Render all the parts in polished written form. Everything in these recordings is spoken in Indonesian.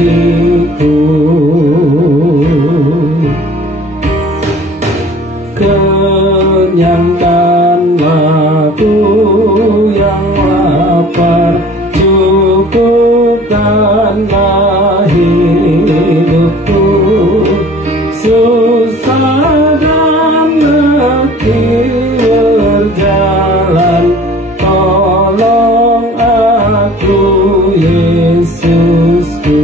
hatiku. Kenyangkanlah aku yang lapar, cukupkanlah hidupku. Susah dan letih berjalan, tolong aku Yesusku.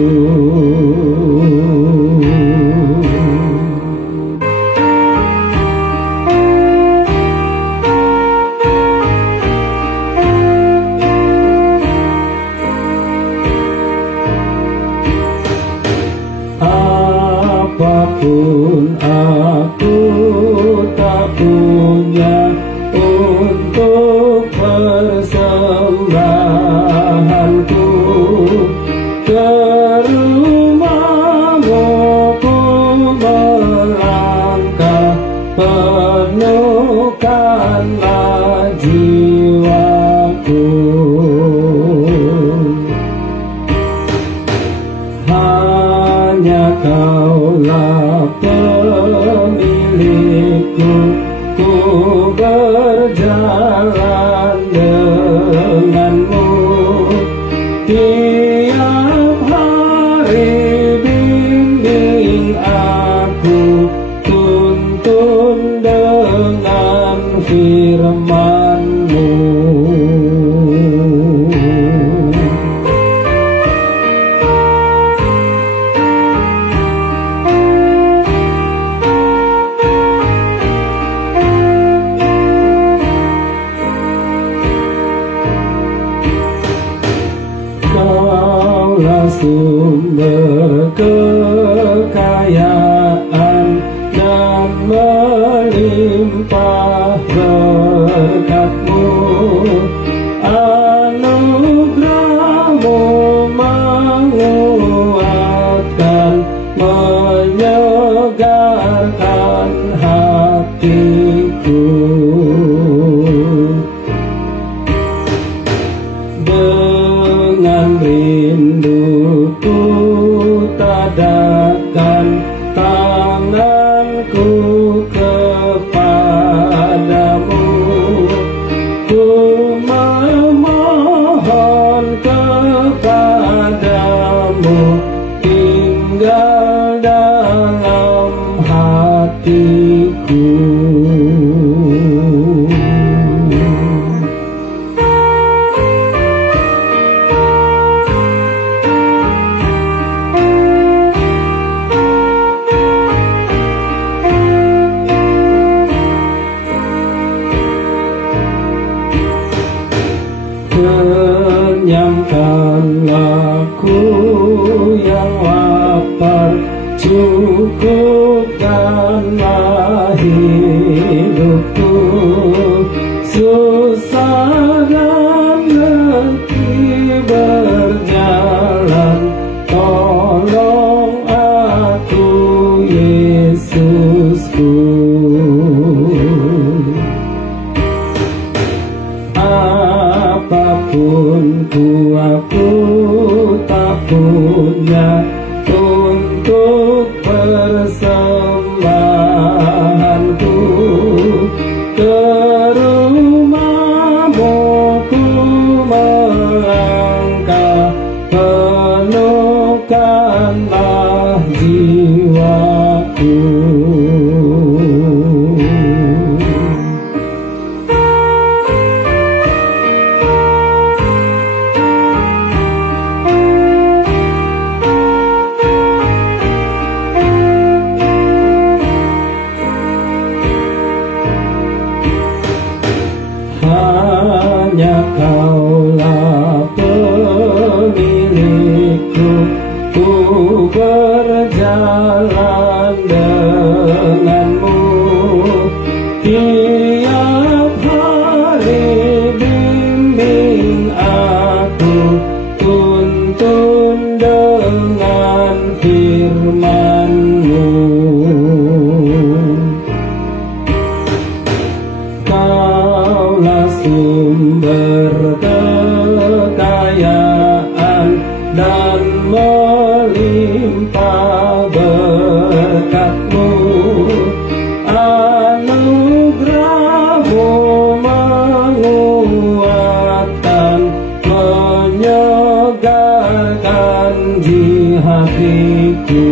Apapun aku tak punya untuk persembahanku, ke rumahmu ku melangkah, penuhkanlah jiwaku. Hanya Kaulah pemilikku, ku berjalan denganmu. Tiap hari bimbing aku, tuntun dengan firman-Mu. Kaulah sumber kekayaan dan melimpah berkat-Mu. Anugerah-Mu menguatkan, menyegarkan hatiku. Dengan rinduku tadahkan tanganku kepadamu. Ku memohon kepadamu, tinggal dalam hatiku. Kenyangkanlah aku yang lapar, cukupkanlah hidupku. Susah dan letih berjalan, tolong aku Yesusku. Apapun aku tak punya untuk persembahanku, ke rumah-Mu ku melangkah, penuhkanlah jiwaku. Hanya Kaulah pemilikku, ku berjalan denganmu. Tiap hari bimbing aku, tuntun dengan firman-Mu. Kaulah sumber kekayaan dan melimpah hatiku.